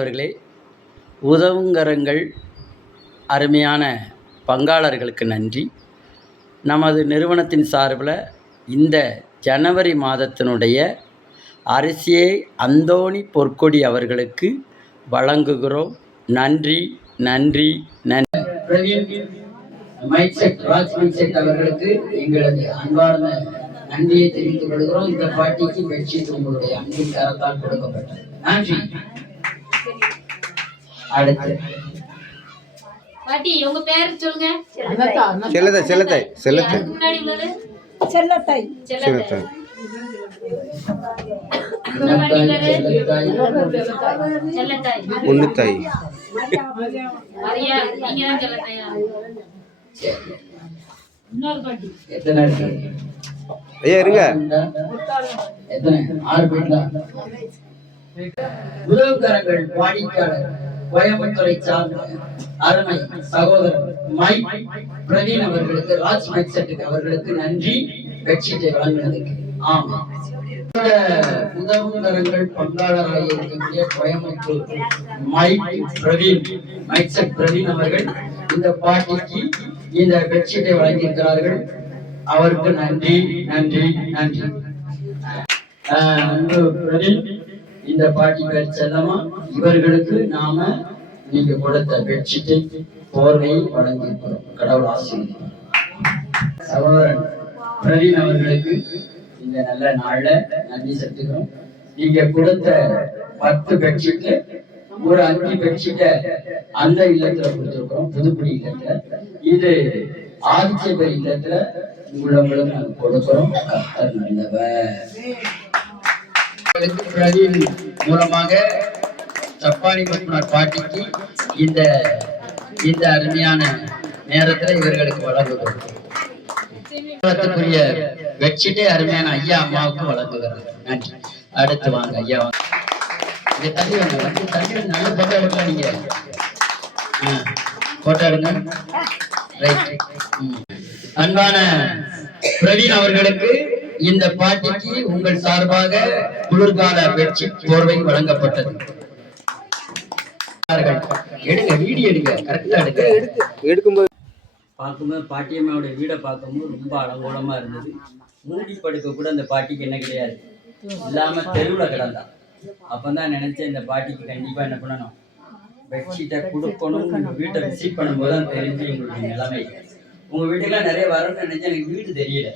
அவர்களே, உதவுங்கரங்கள் அருமையான பங்காளர்களுக்கு நன்றி. நமது நிறுவனத்தின் சார்பில் இந்த ஜனவரி மாதத்தினுடைய அரிசியை அந்தோணி பொற்கொடி அவர்களுக்கு வழங்குகிறோம். நன்றி நன்றி நன்றி. அவர்களுக்கு எங்களது அன்பார்ந்த நன்றியை தெரிவித்துக் கொள்கிறோம். இந்த பாட்டிக்கு பெட்ஷீட் உங்களுடைய அன்பின் கரத்தால் கொடுக்கப்பட்டது. நன்றி. அடுத்து பாட்டி உங்க பேர் சொல்லுங்க. செல்லத்தாய் முன்னாடி உள்ளது செல்லத்தாய் பொண்ணுத்தாய் எத்தனை ஐயா இருங்க. எத்தனை 6 பேர். உதவுகரங்கள் வாடிக்கையாளர் கோயம்புத்தூரை சார்ந்த அருமை சகோதரர் மைக் பிரவீன் அவர்களுக்கு, ராஜ் மைக் செட்டுக்கு அவர்களுக்கு நன்றி. பெட்ஷீட்டை வழங்கினதுக்கு. ஆமா, உதவுகரங்கள் பங்காளராக இருக்கக்கூடிய கோயம்புத்தூர் மைக் செட் பிரவீன் அவர்கள் இந்த பாட்டிக்கு இந்த பெட்ஷீட்டை வழங்கியிருக்கிறார்கள். அவருக்கு நன்றி நன்றி நன்றி. இந்த பாட்டி பேர் செல்லமா, இவர்களுக்கு நாம நீங்க கொடுத்த பெட்ஷீட்டை போர்வையை வழங்கியிருக்கிறோம். கடவுள் ஆசீர்வதிப்பார். சகோதரன் பிரவீன் அவர்களுக்கு இந்த நல்ல நாள்ல நன்றி செலுத்துகிறோம். நீங்க கொடுத்த 10 பெட்ஷீட்ல ஒரு 5 பெட்ஷீட்டை அந்த இல்லத்துல கொடுத்திருக்கிறோம், புதுக்குடி இல்லத்துல. இது ஆதிச்சபேரி இல்லத்துல உங்களுக்கு நாங்க கொடுக்கிறோம். கர்த்தர் நல்லவர். பிரவீன் மூலமாக சப்பானி பத்மநாத் பாட்டிக்கு இந்த அருமையான நேரத்துல இவர்களுக்கு வழங்குகிறோம். பெட்ஷீட்டே அருமையான ஐயா அம்மாவுக்கு வழங்குகிறார். நன்றி. அடுத்து வாங்க ஐயா, வாங்க. இங்க தள்ளி வாங்க, தள்ளி நல்ல போட்டோ எடுக்கலாம். நீங்க போட்டோ எடுங்க. ரைட். அன்பான பிரவீன் அவர்களுக்கு இந்த பாட்டிக்கு உங்கள் சார்பாக குளிர்கால பெட்ஷீட் போர்வை வழங்கப்பட்டது. எடுங்க, வீடியோ எடுங்க, கரெக்டா எடுக்கும்போது பார்க்கும்போது பாட்டியம்மாவுடைய வீடை பார்க்கும்போது ரொம்ப அலங்கோலமா இருந்தது. மூடி படுக்க கூட அந்த பாட்டிக்கு என்ன கிடையாது, இல்லாம தெருவில் கிடந்தா. அப்பதான் நினைச்சேன் இந்த பாட்டிக்கு கண்டிப்பா என்ன பண்ணணும், பெட்ஷீட்டை கொடுக்கணும். உங்க வீட்டை விசிட் பண்ணும்போது தான் தெரிஞ்சு எங்களுடைய நிலைமை. உங்க வீட்டுக்கெல்லாம் நிறைய வரணும்னு நினைச்சேன், எனக்கு வீடு தெரியல.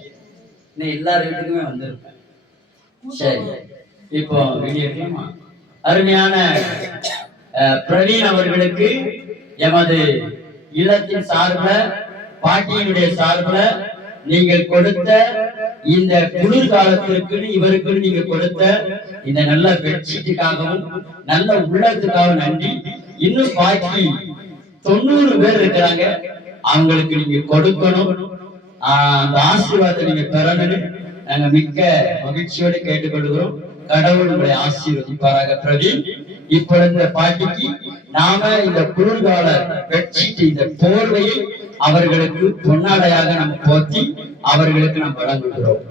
இன்னும் எல்லார் வீட்டுக்குமே வந்திருப்பேன். சரி, இப்போ வீடியோ எடுக்கலாமா? அருமையான பிரவீன் அவர்களுக்கு எமது இல்லத்தின் சார்பில், பாட்டியினுடைய சார்பில் நீங்கள் கொடுத்த இந்த குளிர்காலத்திற்கு இவருக்கு நீங்க கொடுத்த இந்த நல்ல பெட்ஷீட்டுக்காகவும் நல்ல உள்ளத்துக்காகவும் நன்றி. இன்னும் பாக்கி 90 பேர் இருக்கிறாங்க, அவங்களுக்கு நீங்க கொடுக்கணும். அந்த ஆசீர்வாதத்தை நீங்க பெறணும்னு நாங்க மிக்க மகிழ்ச்சியோடு கேட்டுக்கொள்கிறோம். கடவுள் உங்களை ஆசீர்வதிப்பாராக. பிரவீன், இப்ப இந்த பாட்டிக்கு நாம இந்த குளிர்கால பெட்ஷீட், இந்த போர்வையை அவர்களுக்கு பொன்னாடையாக நம்ம போத்தி அவர்களுக்கு நாம் வழங்குகிறோம்.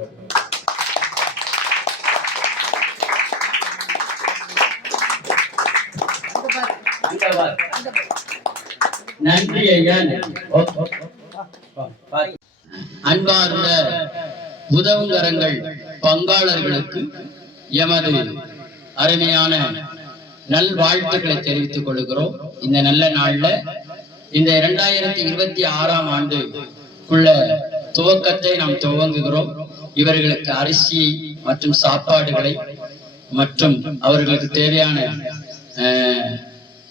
நன்றி ஐயா. அன்பார்ந்த உதவுங்கரங்கள் பங்காளர்களுக்கு எமது அருமையான நல்வாழ்த்துக்களை தெரிவித்துக் கொள்கிறோம். இந்த நல்ல நாள்ல இந்த 2026ஆம் ஆண்டுக்குள்ள துவக்கத்தை நாம் துவங்குகிறோம். இவர்களுக்கு அரிசி மற்றும் சாப்பாடுகளை மற்றும் அவர்களுக்கு தேவையான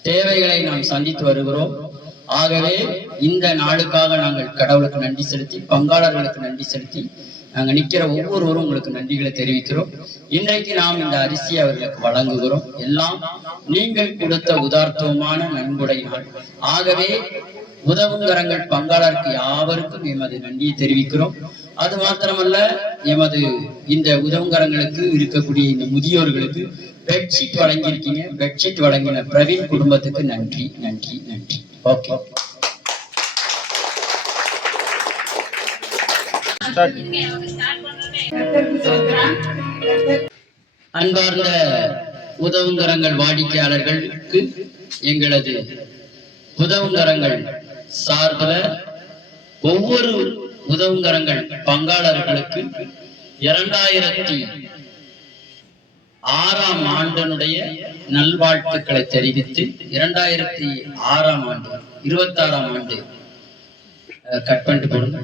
தேவைகளை நாம் சந்தித்து வருகிறோம். ஆகவே இந்த நாளுக்காக நாங்கள் கடவுளுக்கு நன்றி செலுத்தி, பங்காளர்களுக்கு நன்றி செலுத்தி, நாங்கள் நிற்கிற ஒவ்வொருவரும் உங்களுக்கு நன்றிகளை தெரிவிக்கிறோம். இன்றைக்கு நாம் இந்த அரிசியை அவர்களுக்கு வழங்குகிறோம். எல்லாம் நீங்கள் கொடுத்த உதார்த்தமான நன்கொடை நாள். ஆகவே உதவுங்கரங்கள் பங்காளருக்கு யாவருக்கும் எமது நன்றியை தெரிவிக்கிறோம். அது மாத்திரமல்ல, எமது இந்த உதவுங்கரங்களுக்கு இருக்கக்கூடிய இந்த முதியோர்களுக்கு பெட்ஷீட் வழங்கியிருக்கீங்க. பெட்ஷீட் வழங்கின பிரவீன் குடும்பத்துக்கு நன்றி நன்றி நன்றி. ஓகே, அன்பார்ந்த உதவுங்கரங்கள் வாடிக்கையாளர்களுக்கு எங்களது உதவுங்கரங்கள் சார்பில் ஒவ்வொரு உதவுங்கரங்கள் பங்காளர்களுக்கு 2006ஆம் ஆண்டினுடைய நல்வாழ்த்துக்களை தெரிவித்து 2006ஆம் ஆண்டு 26ஆம் ஆண்டு கட் பண்ணிட்டு போடுங்க.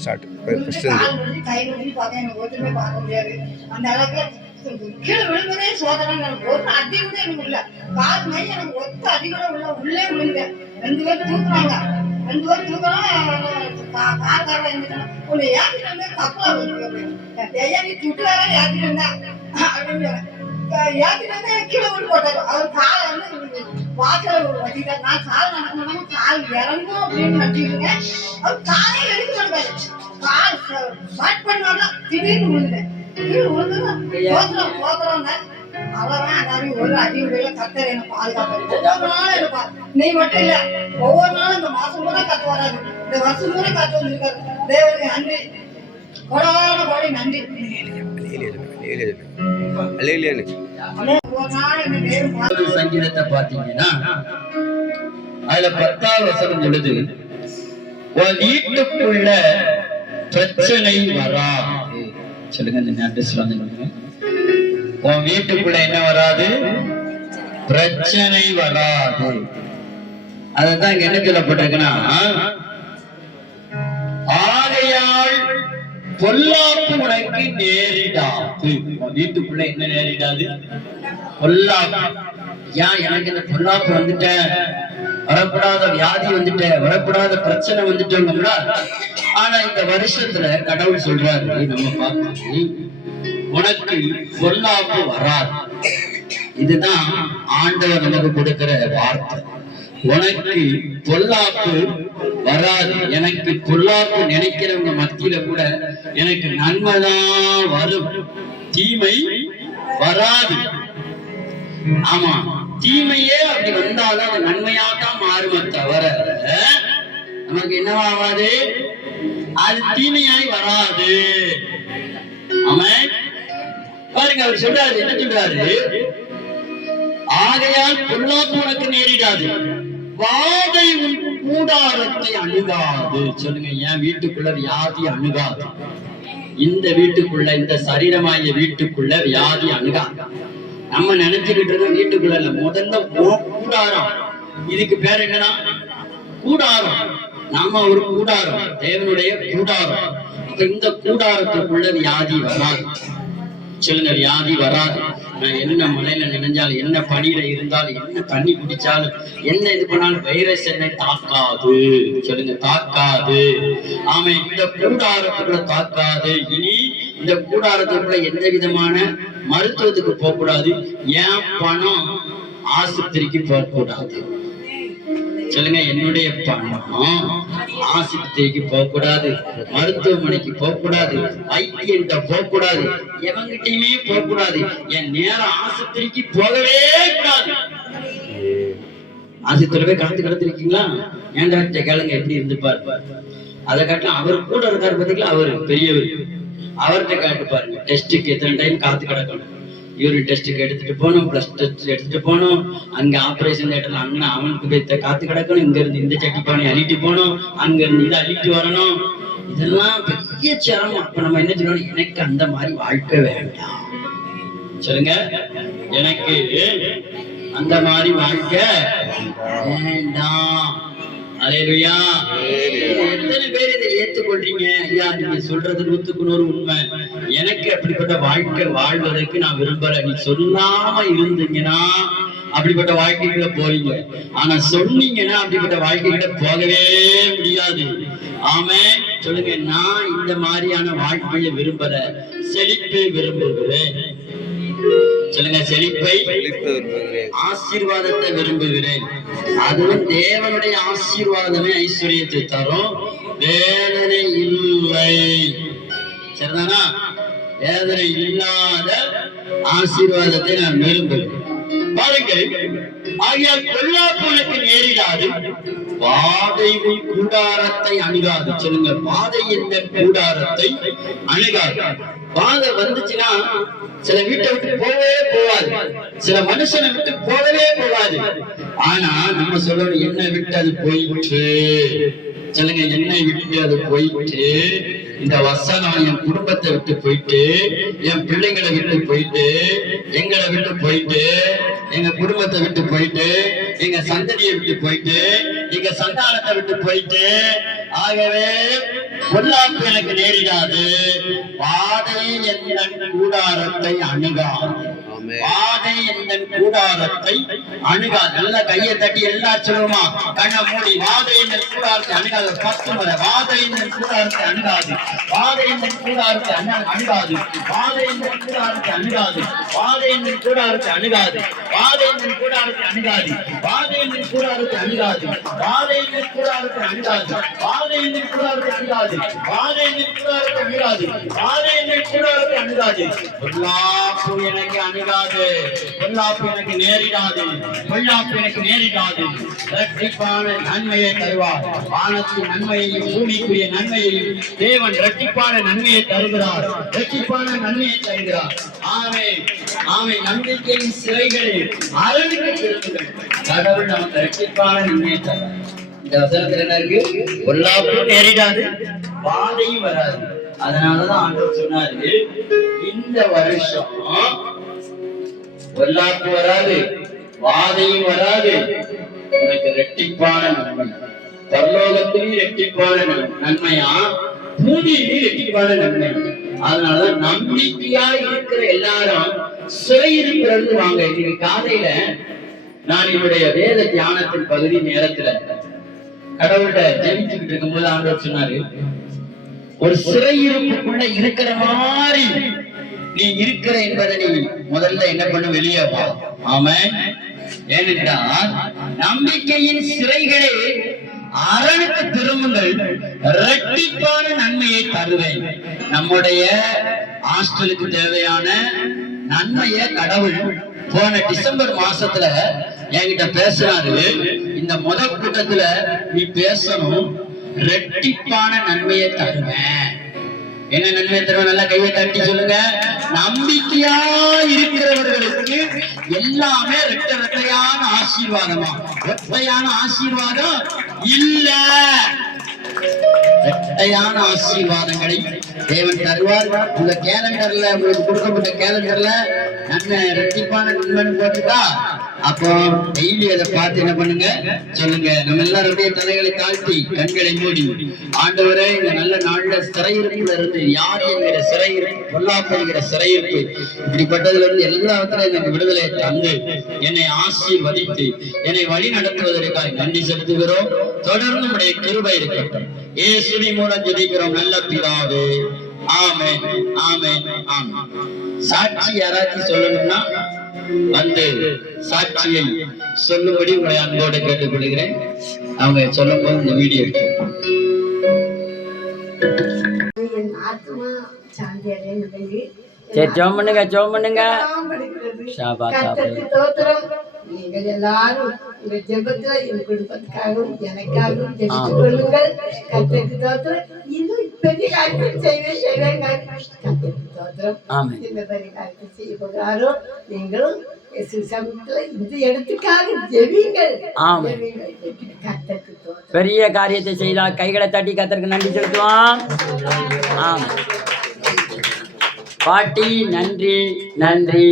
ஸ்டார்ட் கீழே விழுந்ததே சோதனை. ஒரு அடி கூட எனக்கு இல்ல. கால் மை எனக்கு ஒத்த அடி கூட உள்ள உள்ளே விழுந்தேன். 2 பேர் தூக்குறாங்க. 2 பேர் கார்கார உன்னை ஏற்றிட்டு வந்தேன் தப்பா நீ துட்டுறாரா ஏற்றிட்டு வந்தேன் அப்படின்னு ஏற்றிட்டு வந்தேன் கீழே விழு போட்டாரு. அவர் காலை வந்து வாக்கில் வச்சுட்டாரு. நான் கால் நடக்கணும் கால் இறங்கும் அப்படின்னு நினைச்சிருங்க. அவர் காலே எடுக்க மாட்டாரு. கால் ஸ்டார்ட் பண்ணாதான் திடீர்னு விழுந்தேன். ஒரு அடி விடல கத்தர் என்ன பாதுகாப்பாரு. ஒவ்வொரு நாளும் இருப்பார். நீ மட்டும் இல்ல, ஒவ்வொரு நாளும் இந்த மாசம் கூட கத்து வராது, இந்த வருஷம் கூட கத்து வந்திருக்காரு. தேவனுக்கு நன்றி, கொடான கோடி நன்றி. ஒவ்வொரு நாளும் இந்த தேவன் சங்கீதத்தை பாத்தீங்கன்னா அதுல 10ஆம் வசனம் சொல்லுது, உன் வீட்டுக்குள்ள பிரச்சனை வரா. சொல்லுங்க, இந்த அட்ரஸ்ல வந்து உன் வீட்டுக்குள்ள என்ன வராது? பிரச்சனை வராது. அததான் இங்க என்ன சொல்லப்பட்டிருக்குன்னா, ஆகையால் பொல்லாப்பு உனக்கு நேரிடாது. உன் வீட்டுக்குள்ள என்ன நேரிடாது? பொல்லாப்பு. ஏன் எனக்கு இந்த பொல்லாப்பு வந்துட்டேன், வரக்கூடாத வியாதி வந்துட்டேன், வரக்கூடாத பிரச்சனை வந்துட்டோம்னா, ஆனா இந்த வருஷத்துல கடவுள் சொல்றாரு, நம்ம பார்த்து உனக்கு பொல்லாப்பு வராது. இதுதான் ஆண்டவர் நமக்கு கொடுக்கிற வார்த்தை. உனக்கு பொல்லாப்பு வராது. எனக்கு பொல்லாப்பு நினைக்கிறவங்க மத்தியில கூட எனக்கு நன்மைதான் வரும், தீமை வராது. ஆமா, தீமையே அப்படி வந்தாலும் அது நன்மையாதான் மாறுமே தவிர நமக்கு என்னவாகாது, அது தீமையாய் வராது. ஆமென். பாருங்க, அவர் சொல்றாரு, என்ன சொல்றாரு? ஆகையால் பொல்லாப்பு உனக்கு நேரிடாது, வாதை உன் கூடாரத்தை அணுகாது. சொல்லுங்க, என் வீட்டுக்குள்ள வியாதி அணுகாது. இந்த வீட்டுக்குள்ள, இந்த சரீரமாகிய வீட்டுக்குள்ள வியாதி அணுகாது. நம்ம நினைச்சுக்கிட்டு இருக்க வீட்டுக்குள்ள இல்ல, முதல்ல கூடாரம். இதுக்கு பேர் என்னன்னா கூடாரம். நாம ஒரு கூடாரம், தேவனுடைய கூடாரம். அப்ப இந்த கூடாரத்துக்குள்ள வியாதி வராது. சொல்லுங்க, வியாதி வராது. நான் என்ன மலையில நினைஞ்சாலும், என்ன பனியில இருந்தாலும், என்ன தண்ணி குடிச்சாலும், என்ன இது பண்ணாலும் வைரஸ் என்னை தாக்காது. சொல்லுங்க, தாக்காது. ஆமா, இந்த கூடாரத்துக்குள்ள தாக்காது. இனி இந்த கூடாரத்துக்குள்ள எந்த விதமான மருத்துவத்துக்கு போக கூடாது. ஏன் பணம் ஆஸ்பத்திரிக்கு போக கூடாது. சொல்லுங்க, என்னுடைய பணம் ஆஸ்பத்திரிக்கு போக கூடாது, மருத்துவமனைக்கு போக கூடாது, வைத்தியன்ட்ட போக கூடாது, எவங்கிட்டயுமே போக கூடாது. என் நேரம் ஆஸ்பத்திரிக்கு போகவே கூடாது. ஆஸ்பத்திரியில போய் கடத்திருக்கீங்களா? ஏன் டாக்டர் கேளுங்க, எப்படி இருந்துப்பாரு. அதை காட்டலாம். அவர் கூட இருக்காரு பாத்தீங்களா, அவரு பெரியவர், அவர்கிட்ட காட்டு பாருங்க. டெஸ்ட்டுக்கு எத்தனை டைம் காத்து கிடக்கணும். யூரின் டெஸ்ட்டுக்கு எடுத்துட்டு போகணும், பிளஸ் டெஸ்ட் எடுத்துட்டு போகணும், அங்க ஆபரேஷன் தேட்டர்ல அங்க அவனுக்கு போய் காத்து கிடக்கணும், இங்க இருந்து இந்த சட்டி பானை அள்ளிட்டு போகணும், அங்க இருந்து இதை அள்ளிட்டு வரணும். இதெல்லாம் பெரிய சிரமம். அப்ப நம்ம என்ன சொல்லணும்? எனக்கு அந்த மாதிரி வாழ்க்கை வேண்டாம். சொல்லுங்க, எனக்கு அந்த மாதிரி வாழ்க்கை வேண்டாம். அல்லேலூயா. எத்தனை பேர் இதை ஏற்றுக்கொள்றீங்க? ஐயா, நீங்க சொல்றது 100க்கு 100 உண்மை. எனக்கு அப்படிப்பட்ட வாழ்க்கை வாழ்வதற்கு நான் விரும்பல. நீ சொல்லாம இருந்தீங்கன்னா அப்படிப்பட்ட வாழ்க்கைக்குள்ள போவீங்க. ஆனா சொன்னீங்கன்னா அப்படிப்பட்ட வாழ்க்கைகிட்ட போகவே முடியாது. ஆமே. சொல்லுங்க, நான் இந்த மாதிரியான வாழ்க்கையை விரும்பல, செழிப்பை விரும்புகிறேன். சொல்லுங்க, செழிப்பை, ஆசீர்வாதத்தை விரும்புகிறேன். அதுவும் தேவனுடைய ஆசீர்வாதமே ஐஸ்வர்யத்தை தரும், வேதனை இல்லை. சரிதானா? வேதனை இல்லாத ஆசீர்வாதத்தை நான் விரும்புகிறேன். பாருங்கள், ஆகையால் பொல்லாப்பு உனக்கு நேரிடாது, பாதை உன் கூடாரத்தை அணுகாது. சொல்லுங்க, பாதை என்ற கூடாரத்தை அணுகாது. பாதை வந்துச்சுன்னா சில வீட்டை விட்டு போகவே போகாது, சில மனுஷனை விட்டு போகவே போகாது. ஆனா நம்ம சொல்லணும், என்னை விட்டு அது போயிட்டு. சொல்லுங்க, என்னை விட்டு அது போயிட்டு. இந்த வசனம் என் குடும்பத்தை விட்டு போயிட்டு, என் பிள்ளைங்களை விட்டு போயிட்டு, எங்களை விட்டு போயிட்டு, எங்க குடும்பத்தை விட்டு போயிட்டு, எங்க சந்ததியை விட்டு போயிட்டு, எங்க சந்தானத்தை விட்டு போயிட்டு. ஆகவே பொல்லாப்பு எனக்கு நேரிடாது, பாதை எந்த கூடாரத்தை அணுகாது. பாதை எந்த கூடாரத்தை அணுகாது. நல்லா கையை தட்டி எல்லாரும் சொல்லுவோமா? கண்ணை மூடி, வாதை என்ற கூடாரத்தை அணுகாது. 10 முறை, வாதை என்ற கூடாரத்தை அணுகாது, வாதை என்ற கூடாரத்தை அணுகாது, வாதை என்ற கூடாரத்தை அணுகாது, வாதை என்ற கூடாரத்தை அணுகாது, வாதை என்ற கூடாரத்தை அணுகாது, வாதை என்ற கூடாரத்தை அணுகாது, வாதை என்ற கூடாரத்தை அணுகாது, வாதை என்ற கூடாரத்தை அணுகாது, வாதை என்ற கூடாரத்தை அணுகாது, வாதை என்ற கூடாரத்தை அணுகாது. பொல்லாப்பு எனக்கு அணுகாது, பொல்லாப்பு எனக்கு நேரிடாது, பொல்லாப்பு எனக்கு நேரிடாது. இரட்டிப்பான நன்மையை தருவார். வானத்தின் நன்மையையும் பூமிக்குரிய நன்மையையும் தேவன் இரட்டிப்பான நன்மையை தருகிறார், இரட்டிப்பான நன்மையை தருகிறார். ஆமென், ஆமென். நம்பிக்கையின் சிறைகளை அரணுக்கு திரும்புங்கள். கடவுள் நமக்கு இரட்டிப்பான நன்மையை தருவார். இந்த வசனத்துல என்ன இருக்கு? பொல்லாப்பு நேரிடாது, பாதையும் வராது. அதனாலதான் ஆண்டவர் சொன்னாரு, இந்த வருஷம் பொல்லாப்பு வராது, வாதையும் வராது, உனக்கு இரட்டிப்பான நன்மை. பரலோகத்திலும் இரட்டிப்பான நன்மையா, பூமியிலும் இரட்டிப்பான நன்மை. அதனாலதான் நம்பிக்கையா இருக்கிற எல்லாரும் சிறையிருக்கிறது வாங்க. இன்னைக்கு காலையில நான் என்னுடைய வேத தியானத்தின் பகுதி நேரத்துல கடவுள்கிட்ட ஜெபிச்சுக்கிட்டு இருக்கும்போது ஆண்டவர் சொன்னாரு, ஒரு சிறையிருப்புக்குள்ள இருக்கிற மாதிரி நீ இருக்கிற என்பதை நீ முதல்ல என்ன பண்ண, வெளியே வா. ஆமென். ஏனென்றால் நம்பிக்கையின் சிறைகளே அரணுக்கு திரும்புங்கள், இரட்டிப்பான நன்மையை தருவேன். நம்முடைய ஹாஸ்டலுக்கு தேவையான நன்மையை கடவுள் போன டிசம்பர் மாசத்துல என்கிட்ட பேசுறாரு. இந்த முதல் கூட்டத்துல நீ பேசணும், இரட்டிப்பான நன்மையை தருவேன். என்ன நன்மை தருவேன்? நல்லா கையை தட்டி சொல்லுங்க. நம்பிக்கையா இருக்கிறவர்களுக்கு எல்லாமே ரெட்டை ரெட்டையான ஆசீர்வாதமா? ரெட்டையான ஆசீர்வாதம் இல்ல, ரெட்டையான ஆசீர்வாதங்களை தேவன் தருவார். உங்க கேலண்டர்ல, உங்களுக்கு கொடுக்கப்பட்ட கேலண்டர்ல நன்மை இரட்டிப்பான நன்மைன்னு போட்டுட்டா, அப்போ டெய்லி அதை பார்த்து என்ன பண்ணுங்க, சொல்லுங்க. நம்ம எல்லாருடைய தலைகளை தாழ்த்தி கண்களை மூடி, ஆண்டவரே இந்த நல்ல நாள்ல சிறையிருப்புல இருந்து, யார் என்கிற சிறையிருப்பு, பொல்லாப்பு என்கிற சிறையிருப்பு, இப்படிப்பட்டதுல இருந்து எல்லாத்திலும் எனக்கு விடுதலை தந்து என்னை ஆசீர்வதித்து என்னை வழி நடத்துவதற்காக நன்றி செலுத்துகிறோம். தொடர்ந்து உடைய கிருபை இருக்கட்டும். இயேசுவின் மூலம் ஜெபிக்கிறோம் நல்ல பிதாவே. ஆமென், ஆமென், ஆமென். சாட்சி யாராச்சும் சொல்லணும்னா வந்து சாட்சியை சொல்லும்படி உங்களை அன்போடு கேட்டுக்கொள்கிறேன். அவங்க சொல்லும் போது இந்த வீடியோ சரி, ஜெபம் பண்ணுங்க, ஜெபம் பண்ணுங்க. நீங்கள் எல்லாரும் இந்த ஜெபத்துல என் குடும்பத்துக்காகவும் எனக்காகவும் ஜெபித்துக் கொள்ளுங்கள். கர்த்தருக்கு ஸ்தோத்திரம். இன்னும் பெரிய காரியத்தை செய்வேன். கர்த்தருக்கு ஸ்தோத்திரம். இந்த பெரிய காரியத்தை செய்ய போகிறாரோ நீங்களும் சமயத்துல இந்த இடத்துக்காக ஜெபிங்கள். கர்த்தருக்கு ஸ்தோத்திரம். பெரிய காரியத்தை செய்தால் கைகளை தட்டி கர்த்தருக்கு நன்றி செலுத்துவான். ஆமாம் பாட்டி, நன்றி, நன்றி.